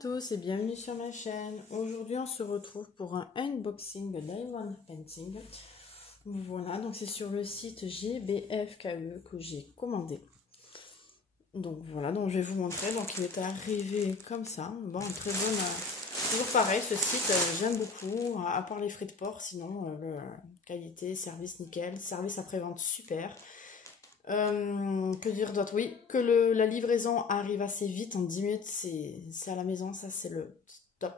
tous et bienvenue sur ma chaîne. Aujourd'hui on se retrouve pour un unboxing de Diamond Painting. Voilà, donc c'est sur le site GBFKE que j'ai commandé. Donc voilà, donc je vais vous montrer. Donc il est arrivé comme ça. Bon, très bonne. Toujours pareil, ce site j'aime beaucoup, à part les frais de port, sinon qualité, service nickel, service après-vente super. Que dire d'autre? Oui, que la livraison arrive assez vite, en 10 minutes c'est à la maison, ça c'est le top.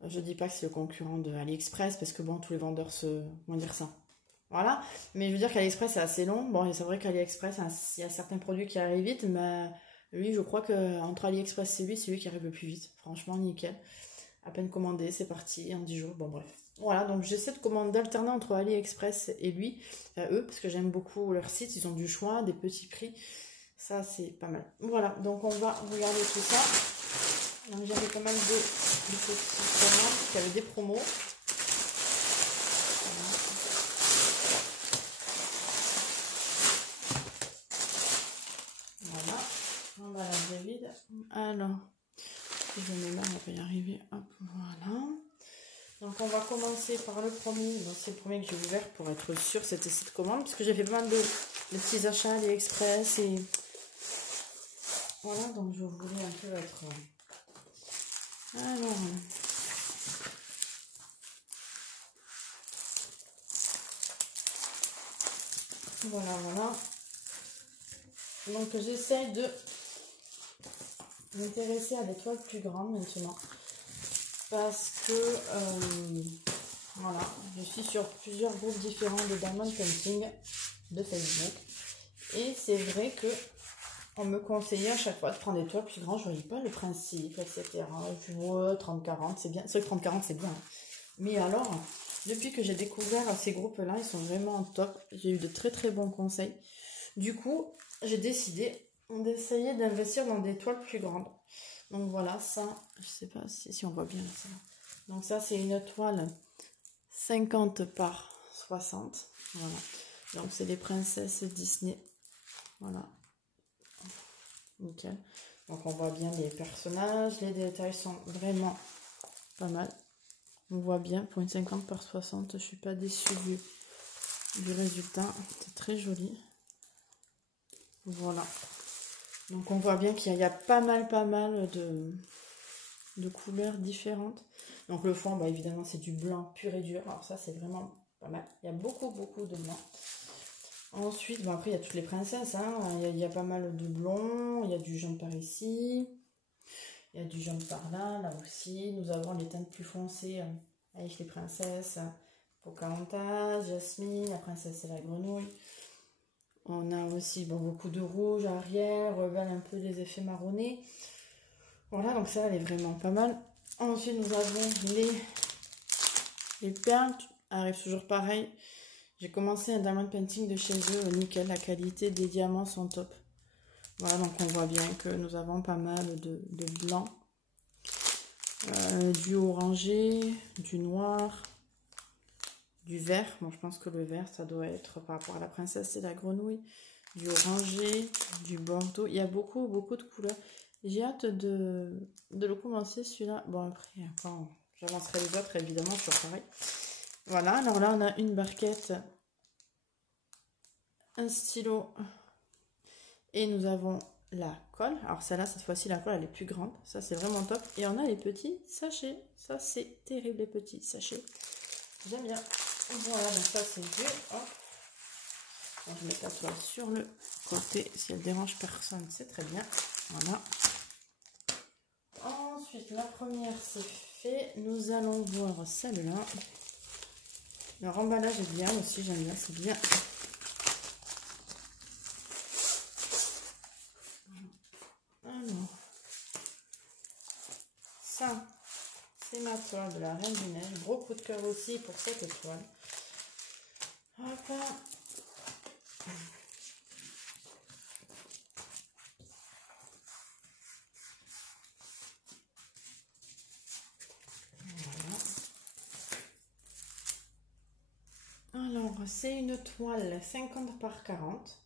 Je dis pas que c'est le concurrent de AliExpress parce que bon, tous les vendeurs vont dire ça. Voilà, mais je veux dire qu'AliExpress c'est assez long. Bon, c'est vrai qu'AliExpress, il y a certains produits qui arrivent vite, mais lui je crois que entre AliExpress et lui, c'est lui qui arrive le plus vite. Franchement, nickel. À peine commandé, c'est parti en 10 jours. Bon, bref. Voilà, donc j'essaie d'alterner entre AliExpress et lui, eux, parce que j'aime beaucoup leur site. Ils ont du choix, des petits prix. Ça, c'est pas mal. Voilà, donc on va regarder tout ça. J'avais pas mal de petits commandes qui avaient des promos. Voilà, emballage de vide. Alors, si je mets là, on va y arriver. Hop, voilà. Donc on va commencer par le premier. C'est le premier que j'ai ouvert pour être sûr c'était site commande, parce que j'ai fait pas mal de petits achats AliExpress et voilà, donc je voulais un peu être. Alors. Voilà. Donc j'essaye de m'intéresser à des toiles plus grandes maintenant. Parce que voilà, je suis sur plusieurs groupes différents de Diamond Painting de Facebook. Et c'est vrai que on me conseillait à chaque fois de prendre des toiles plus grandes. Je ne voyais pas le principe, etc. Je vois 30-40, c'est bien. C'est vrai que 30-40, c'est bien. Mais alors, depuis que j'ai découvert ces groupes-là, ils sont vraiment top. J'ai eu de très très bons conseils. Du coup, j'ai décidé d'essayer d'investir dans des toiles plus grandes. Donc voilà, ça, je sais pas si on voit bien ça. Donc ça, c'est une toile 50 par 60. Voilà. Donc c'est des princesses Disney. Voilà. Nickel. Donc on voit bien les personnages. Les détails sont vraiment pas mal. On voit bien, pour une 50 par 60, je suis pas déçue du résultat. C'est très joli. Voilà. Donc on voit bien qu'il y a pas mal de couleurs différentes. Donc le fond, bah, évidemment, c'est du blanc pur et dur. Alors ça, c'est vraiment pas mal. Il y a beaucoup de blanc. Ensuite, bon, après, il y a toutes les princesses. Hein. Il y a pas mal de blond. Il y a du jaune par ici. Il y a du jaune par là aussi. Nous avons les teintes plus foncées avec les princesses. Pocahontas, Jasmine, la princesse et la grenouille. On a aussi beaucoup de rouge arrière, révèle un peu des effets marronnés. Voilà, donc ça, elle est vraiment pas mal. Ensuite, nous avons les perles. Arrive toujours pareil. J'ai commencé un diamond painting de chez eux, nickel. La qualité des diamants sont top. Voilà, donc on voit bien que nous avons pas mal de blanc. Du orangé, du noir, du vert. Bon, je pense que le vert, ça doit être par rapport à la princesse et la grenouille. Du orangé, du bordeaux. Il y a beaucoup de couleurs. J'ai hâte de le commencer celui-là. Bon, après, quand j'avancerai les autres, évidemment, toujours pareil. Voilà, alors là, on a une barquette, un stylo. Et nous avons la colle. Alors celle-là, cette fois-ci, la colle, elle est plus grande. Ça, c'est vraiment top. Et on a les petits sachets. Ça, c'est terrible, les petits sachets. J'aime bien. Voilà, donc ça, c'est vu. Hop. Donc, je mets la toile sur le côté. Si elle dérange personne, c'est très bien. Voilà. Ensuite, la première, c'est fait. Nous allons voir celle-là. Leur emballage est bien aussi. J'aime bien, c'est bien. Alors, ça, c'est ma toile de la Reine du Neige. Gros coup de cœur aussi pour cette toile. Hop. Alors, c'est une toile 50 par 40.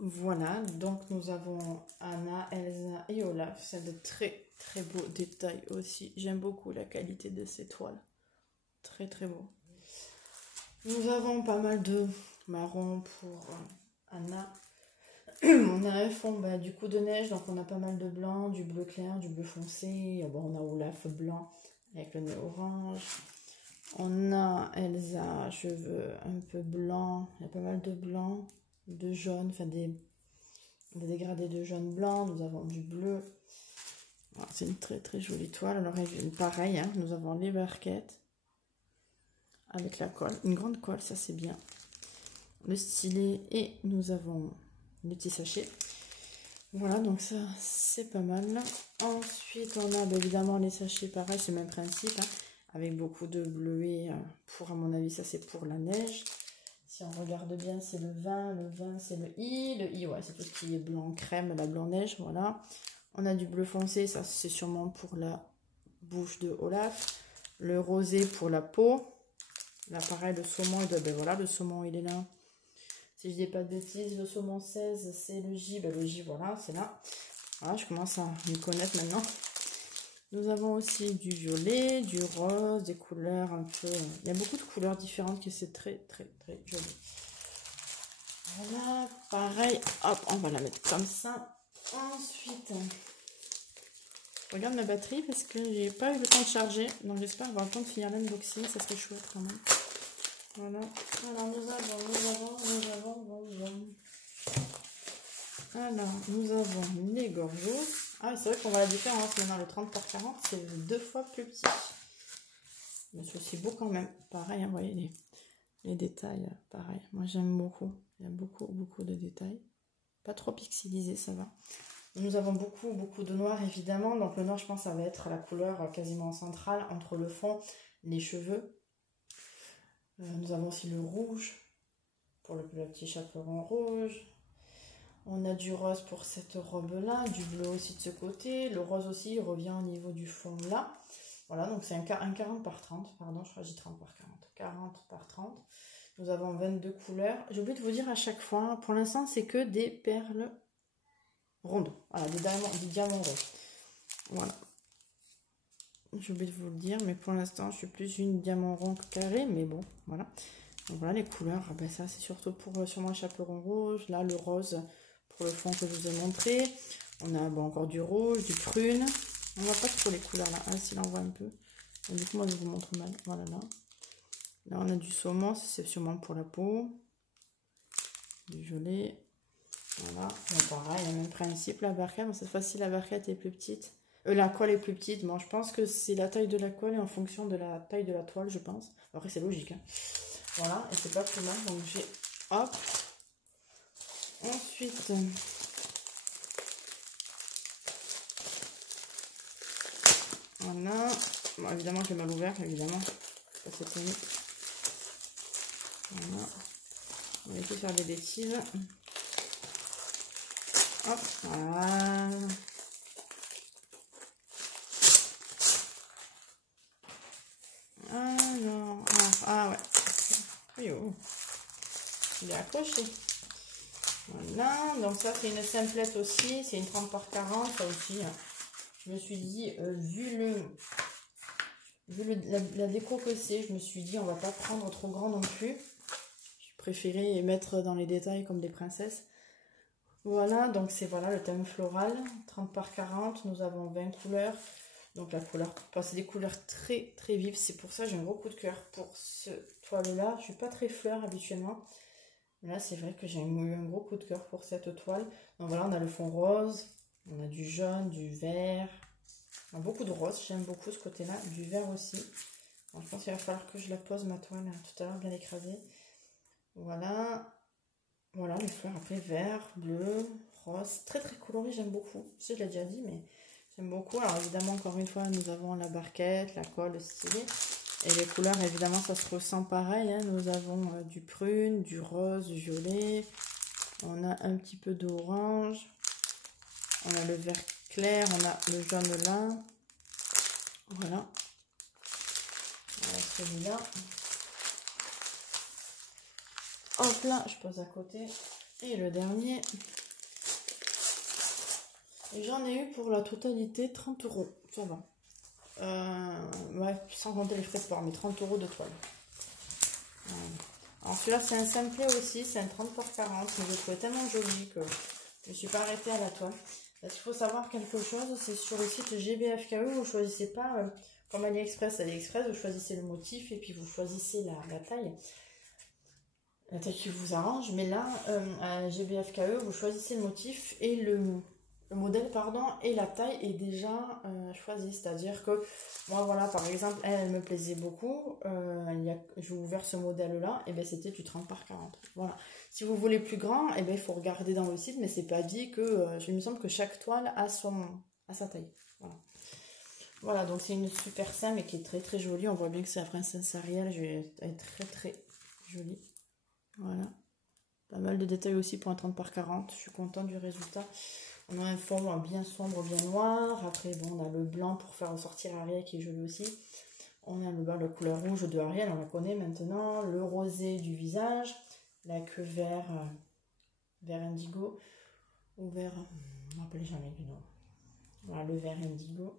Voilà, donc nous avons Anna, Elsa et Olaf. C'est de Très beau détail aussi. J'aime beaucoup la qualité de ces toiles. Très très beau. Nous avons pas mal de marron pour Anna. On a un fond du coup de neige, donc on a pas mal de blanc, du bleu clair, du bleu foncé. Bon, on a Olaf blanc avec le nez orange. On a Elsa, cheveux un peu blancs. Il y a pas mal de blanc, de jaune, enfin des dégradés de jaune blanc. Nous avons du bleu. C'est une très très jolie toile. Alors pareil, hein, nous avons les barquettes avec la colle, une grande colle, ça c'est bien. Le stylet et nous avons le petit sachet. Voilà, donc ça c'est pas mal. Ensuite on a évidemment les sachets, pareil, c'est le même principe, hein, avec beaucoup de bleuet. Pour, à mon avis, ça c'est pour la neige. Si on regarde bien, c'est le vin c'est le I, ouais, c'est tout ce qui est blanc crème, la blanc neige, voilà. On a du bleu foncé, ça c'est sûrement pour la bouche de Olaf. Le rosé pour la peau. Là pareil, le saumon, voilà, le saumon il est là. Si je dis pas de bêtises, le saumon 16 c'est le J, le J voilà, c'est là. Voilà, je commence à me connaître maintenant. Nous avons aussi du violet, du rose, des couleurs un peu... Il y a beaucoup de couleurs différentes qui c'est très très très joli. Voilà, pareil, hop, on va la mettre comme ça. Ensuite, je regarde ma batterie parce que j'ai pas eu le temps de charger. Donc j'espère avoir le temps de finir l'unboxing, ça serait chouette quand même. Voilà, alors nous avons les gorgeaux. Ah, c'est vrai qu'on voit la différence maintenant, le 30 par 40 c'est 2 fois plus petit. Mais c'est aussi beau quand même. Pareil, hein, vous voyez les détails, pareil. Moi j'aime beaucoup, il y a beaucoup de détails. Pas trop pixelisé, ça va. Nous avons beaucoup de noir évidemment. Donc le noir, je pense, ça va être la couleur quasiment centrale entre le fond, les cheveux. Nous avons aussi le rouge pour le petit chaperon rouge. On a du rose pour cette robe-là, du bleu aussi de ce côté. Le rose aussi, il revient au niveau du fond là. Voilà, donc c'est un 40 par 30. Pardon, je crois que j'ai 30 par 40. 40 par 30. Nous avons 22 couleurs. J'ai oublié de vous dire à chaque fois, pour l'instant, c'est que des perles rondes. Voilà, des diamants ronds. Voilà. J'ai oublié de vous le dire, mais pour l'instant, je suis plus une diamant rond que carré, mais bon, voilà. Donc voilà les couleurs. Ben ça, c'est surtout pour sûrement le chaperon rouge. Là, le rose pour le fond que je vous ai montré. On a encore du rouge, du prune. On voit pas trop les couleurs là. Ah, si là, on voit un peu. Et du coup, moi, je vous montre mal. Voilà, là. Là, on a du saumon. C'est sûrement pour la peau. Du violet. Voilà. Donc, pareil, le même principe. La barquette. Bon, cette fois-ci, la barquette est plus petite. La colle est plus petite. Bon, je pense que c'est la taille de la colle et en fonction de la taille de la toile, je pense. Après, c'est logique. Hein. Voilà. Et c'est pas plus mal. Donc, j'ai... Hop. Ensuite... Voilà. Bon, évidemment, j'ai mal ouvert, évidemment. Ça, c'est connu. Voilà. On va essayer de faire des bêtises. Hop, voilà. Alors, ah ouais. Oh, il est accroché. Voilà, donc ça c'est une simplette aussi, c'est une 30 par 40, ça aussi. Je me suis dit, vu la déco que c'est, je me suis dit on va pas prendre trop grand non plus. J'ai préféré mettre dans les détails comme des princesses. Voilà, donc c'est voilà le thème floral, 30 par 40, nous avons 20 couleurs. Donc la couleur, c'est des couleurs très très vives, c'est pour ça que j'ai un gros coup de cœur pour ce toile-là. Je suis pas très fleur habituellement. Là, c'est vrai que j'ai eu un gros coup de cœur pour cette toile. Donc voilà, on a le fond rose, on a du jaune, du vert. On a beaucoup de rose, j'aime beaucoup ce côté-là. Du vert aussi. Donc, je pense qu'il va falloir que je la pose, ma toile, tout à l'heure, bien écrasée. Voilà. Voilà, les fleurs après, vert, bleu, rose. Très très coloré, j'aime beaucoup. Je sais, je l'ai déjà dit, mais j'aime beaucoup. Alors évidemment, encore une fois, nous avons la barquette, la colle, le stylet. Et les couleurs, évidemment, ça se ressent pareil. Hein. Nous avons du prune, du rose, du violet. On a un petit peu d'orange. On a le vert clair. On a le jaune là. Voilà. Voilà celui-là. Hop là, je pose à côté. Et le dernier. Et j'en ai eu pour la totalité 30 €. Ça va. Ouais, sans compter les frais de port, mais 30 € de toile. Alors celui-là, c'est un simplet aussi, c'est un 30 par 40, mais je le trouvais tellement joli que je ne suis pas arrêtée à la toile. Parce qu'il faut savoir quelque chose, c'est sur le site GBFKE, vous ne choisissez pas, comme AliExpress, vous choisissez le motif et puis vous choisissez la taille. La taille qui vous arrange, mais là, à GBFKE, vous choisissez le motif et le modèle, pardon, et la taille est déjà choisie. C'est-à-dire que, moi, voilà, par exemple, elle me plaisait beaucoup. J'ai ouvert ce modèle-là, et bien c'était du 30 par 40. Voilà. Si vous voulez plus grand, et bien il faut regarder dans le site, mais c'est pas dit que, il me semble que chaque toile a sa taille. Voilà. Voilà, donc c'est une super simple et qui est très très jolie. On voit bien que c'est la princesse Ariel, elle est très très jolie. Voilà. Pas mal de détails aussi pour un 30 par 40. Je suis contente du résultat. On a un fond bien sombre, bien noir. Après, bon, on a le blanc pour faire ressortir Ariel qui est joli aussi. On a le couleur rouge de Ariel, on la connaît maintenant. Le rosé du visage. La queue vert indigo. Ou vert, je ne me rappelle jamais du nom. Voilà, le vert indigo.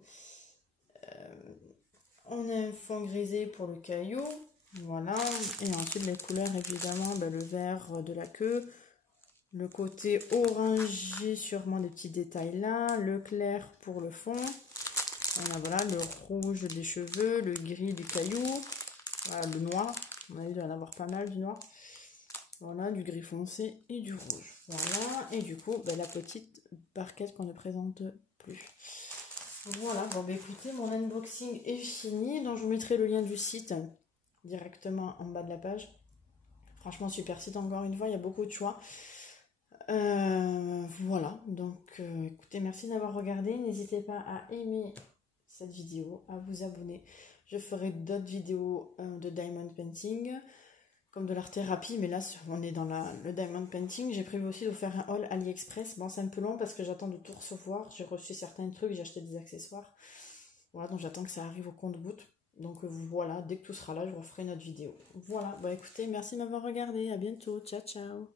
On a un fond grisé pour le caillou. Voilà. Et ensuite, les couleurs, évidemment, le vert de la queue. Le côté orangé, sûrement des petits détails là. Le clair pour le fond. Voilà, le rouge des cheveux, le gris du caillou. Voilà, le noir. On a eu d'en avoir pas mal du noir. Voilà, du gris foncé et du rouge. Voilà, et du coup, la petite barquette qu'on ne présente plus. Voilà, bon, écoutez, mon unboxing est fini. Donc, je vous mettrai le lien du site directement en bas de la page. Franchement, super site encore une fois, il y a beaucoup de choix. Voilà, donc écoutez, merci d'avoir regardé. N'hésitez pas à aimer cette vidéo, à vous abonner. Je ferai d'autres vidéos de diamond painting, comme de l'art thérapie, mais là on est dans le diamond painting. J'ai prévu aussi de vous faire un haul AliExpress. Bon, c'est un peu long parce que j'attends de tout recevoir. J'ai reçu certains trucs, j'ai acheté des accessoires. Voilà, donc j'attends que ça arrive au compte-gouttes. Donc voilà, dès que tout sera là, je vous ferai une autre vidéo. Voilà, bon écoutez, merci de m'avoir regardé. À bientôt. Ciao, ciao.